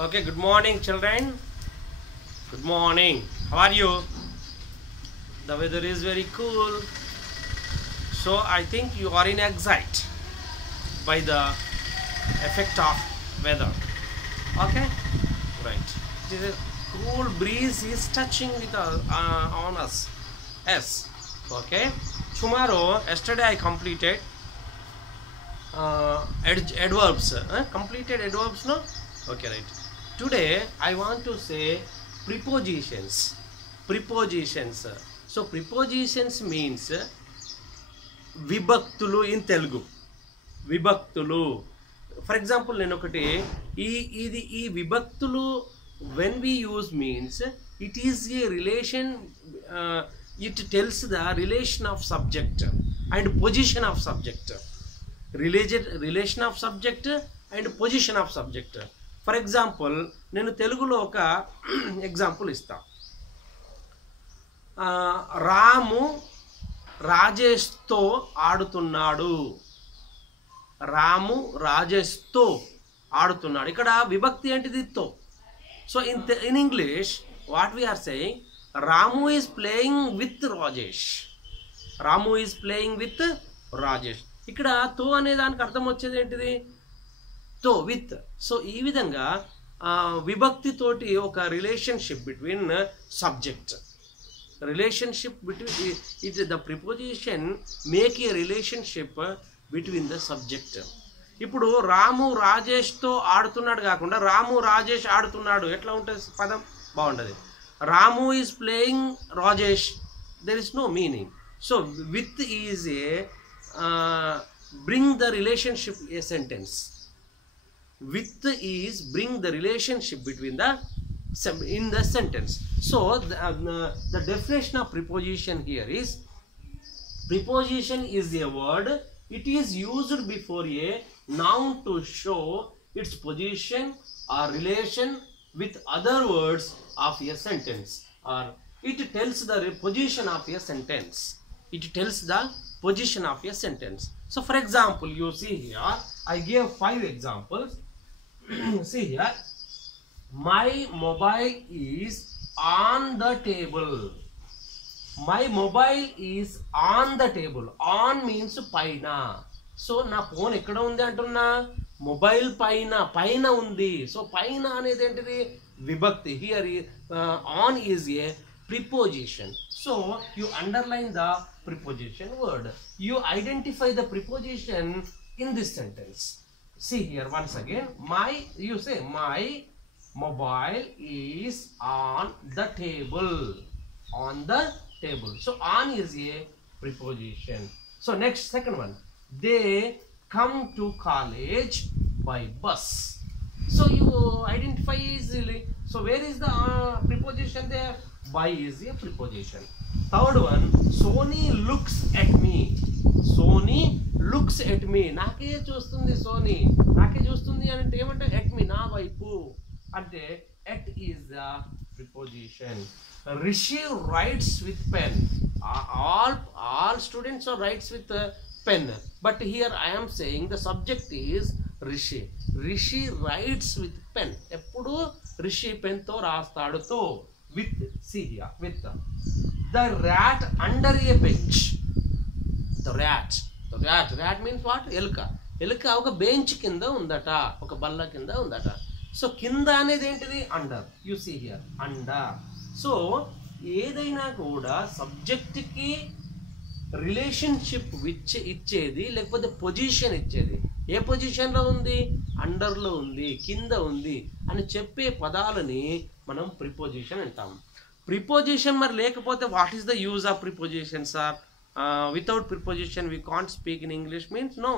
Okay, good morning, children. Good morning. How are you? The weather is very cool. So I think you are in anxiety by the effect of weather. Okay? Right. The cool breeze is touching with on us. Yes. Okay. Yesterday I completed adverbs. Completed adverbs, no? Okay, right. Today I want to say prepositions. Prepositions. So prepositions means విభక్తులు in Telugu. విభక్తులు. For example, నేను ఒకటి ఈ విభక్తులు when we use means it is a relation, it tells the relation of subject and position of subject. Relation of subject and position of subject. For example, నేను తెలుగులో ఒక example ఇస్తా. రాము రాజేష్తో ఆడుతున్నాడు. రాము రాజేష్తో ఆడుతున్నాడు. ఇక్కడ విభక్తి ఏంటిది? తో. So in English what we are saying, Ramu is playing with Rajesh. Ramu is playing with Rajesh. ఇక్కడ తో అనే దానికి అర్థం వచ్చేది ఏంటిది? తో, విత్. సో ఈ విధంగా విభక్తి తోటి ఒక relationship between subject. Relationship between it, the preposition make a relationship between the subject. ఇప్పుడు రాము రాజేష్ తో ఆడుతున్నాడు కాకుండా రాము రాజేష్ ఆడుతున్నాడు ఎట్లా ఉంటుంది పదం? బాగుంటుంది. Ramu is playing Rajesh, there is no meaning. So with is a bring the relationship a sentence. With is bring the relationship between the in the sentence. So the definition of preposition here is, preposition is a word, it is used before a noun to show its position or relation with other words of a sentence, or it tells the position of a sentence. It tells the position of a sentence. So for example, you see here I gave 5 examples. See here, my mobile is on the table. My mobile is on the table. On means paina. So na phone ekkada undi antunna, mobile paina, paina undi. So paina anedi entidi vibhakti. Here on is a preposition. So you underline the preposition word. You identify the preposition in this sentence. See here once again, you say my mobile is on the table. On the table. So on is a preposition. So next, second one, they come to college by bus. So you identify easily. So where is the preposition there? By is a preposition. Third one, Sony looks at me. Sony looks at me. నాకే చూస్తుంది Sony. నాకే చూస్తుంది అంటే ఏమంటే at me, నా వైపు అంటే at is the preposition. Rishi writes with pen. All students are writes with pen, but here I am saying the subject is Rishi. Rishi writes with pen. ఎప్పుడు రిషి పెన్ తో రాస్తాడు. తో, with. See here, with. The rat under a bench. The rat means what? ఎలుక. ఎలుక ఒక bench కింద ఉందట, ఒక బల్ల కింద ఉందట. సో కింద అనేది ఏంటిది? Under. You see here, under. So ఏదైనా కూడా సబ్జెక్ట్కి రిలేషన్షిప్ ఇచ్చేది, లేకపోతే పొజిషన్ ఇచ్చేది. ఏ పొజిషన్లో ఉంది? అండర్లో ఉంది, కింద ఉంది అని చెప్పే పదాలని మనం ప్రిపోజిషన్ అంటాం. ప్రిపోజిషన్ మరి లేకపోతే what is the use of preposition sir? Without preposition we can't speak in English means no.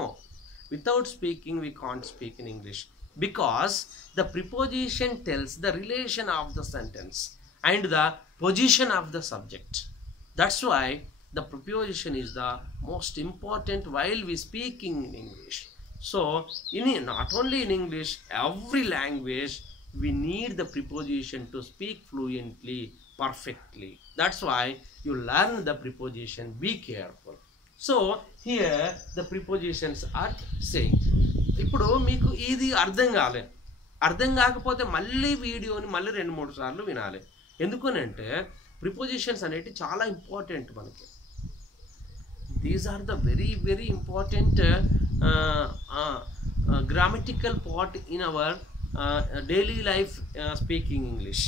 Without speaking we can't speak in English, because the preposition tells the relation of the sentence and the position of the subject. That's why the preposition is the most important while we speaking in English. So not only in English, every language we need the preposition to speak fluently, perfectly. That's why you learn the preposition. Be careful. So here the prepositions are saying. ఇప్పుడు మీకు ఇది అర్థం కాలే, అర్థం కాకపోతే మళ్ళీ వీడియోని మళ్ళీ 2-3 సార్లు వినాలి. ఎందుకనంటే ప్రిపోజిషన్స్ అనేవి చాలా ఇంపార్టెంట్ మనకి. These are the very very important grammatical part in our daily life speaking English.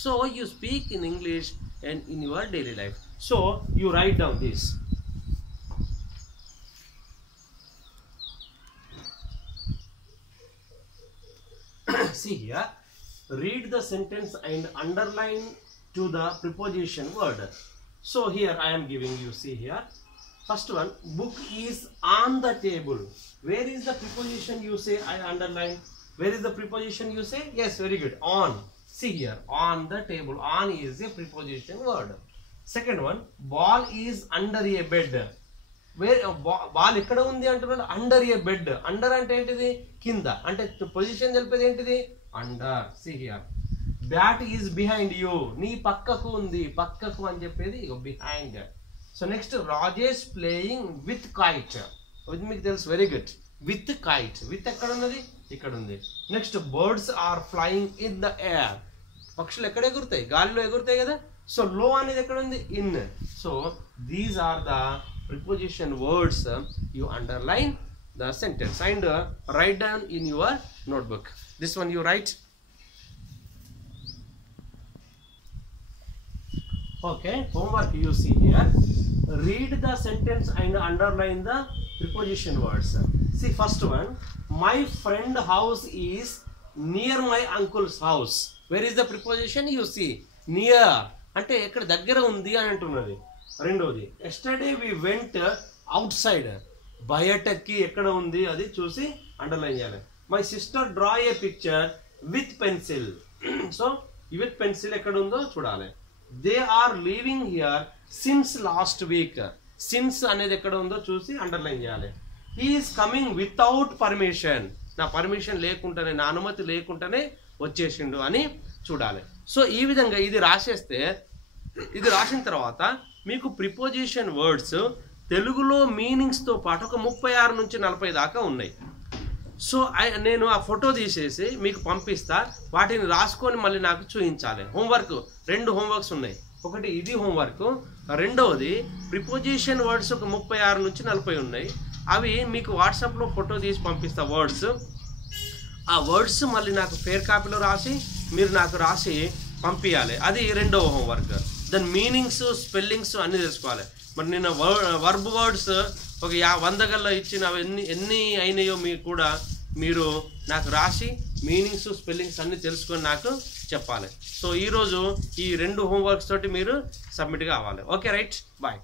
So you speak in English and in your daily life. So you write down this. See here, read the sentence and underline to the preposition word. So here I am giving you, see here, first one, book is on the table. Where is the preposition you say? I underline. Where is the preposition you say? Yes, very good. On. See here, on the table. On is a preposition word. Second one, ball is under a bed. Where ball ekkada undi antunnadu? Under a bed. Under ante entidi? Kinda. Ante position telpedi entidi? Under. See here. Bat is behind you. Nee pakkaku undi. Pakkaku ani cheppedi behind. So next, Rajesh playing with kite. మీకు తెలుసు, very good. With kite. With ఎక్కడ ఉన్నది? ఇక్కడ ఉంది. Next, birds are flying in the air. పక్షులు ఎక్కడ ఎగురుతాయి? గాలిలో ఎగురుతాయి కదా. సో లో అనేది ఎక్కడ ఉంది? In. So these are the preposition words. You underline the sentence and write down in your notebook. This one you write. Okay, homework you see here. Read the sentence and underline the preposition words. See first one, my friend house is near my uncle's house. Where is the preposition? You see, near అంటే ఎక్కడ దగ్గర ఉంది అని అంటున్నది. రెండోది, yesterday we went outside. బయటకి ఎక్కడ ఉంది అది చూసి అండర్లైన్ చేయాలి. My sister draw a picture with pencil. So with pencil ఎక్కడ ఉందో చూడాలి. They are living here since last week. Since అనేది ఎక్కడ ఉందో చూసి అండర్లైన్ చేయాలి. He is coming without permission. నా పర్మిషన్ లేకుండానే, నా అనుమతి లేకుండానే వచ్చేసిండు అని చూడాలి. సో ఈ విధంగా ఇది రాసేస్తే, ఇది రాసిన తర్వాత మీకు ప్రిపోజిషన్ వర్డ్స్ తెలుగులో మీనింగ్స్తో పాటు ఒక 36 నుంచి 40 దాకా ఉన్నాయి. సో నేను ఆ ఫోటో తీసేసి మీకు పంపిస్తా. వాటిని రాసుకొని మళ్ళీ నాకు చూపించాలి. హోంవర్క్ 2 హోంవర్క్స్ ఉన్నాయి. ఒకటి ఇది హోంవర్క్, రెండవది ప్రిపోజిషన్ వర్డ్స్ ఒక 36 నుంచి 40 ఉన్నాయి. అవి మీకు వాట్సాప్లో ఫోటో తీసి పంపిస్తా వర్డ్స్. ఆ వర్డ్స్ మళ్ళీ నాకు ఫేర్ కాపీలో రాసి మీరు నాకు రాసి పంపించాలి. అది రెండవ హోంవర్క్. దాని మీనింగ్స్, స్పెల్లింగ్స్ అన్నీ తెలుసుకోవాలి. మరి నేను వర్బ్ వర్డ్స్ ఒక 100 గల్లా ఇచ్చిన ఎన్ని అయినాయో మీకు కూడా మీరు నాకు రాసి మీనింగ్స్, స్పెల్లింగ్స్ అన్నీ తెలుసుకొని నాకు చెప్పాలి. సో ఈరోజు ఈ 2 హోంవర్క్స్ తోటి మీరు సబ్మిట్ కావాలి. Okay, right, bye.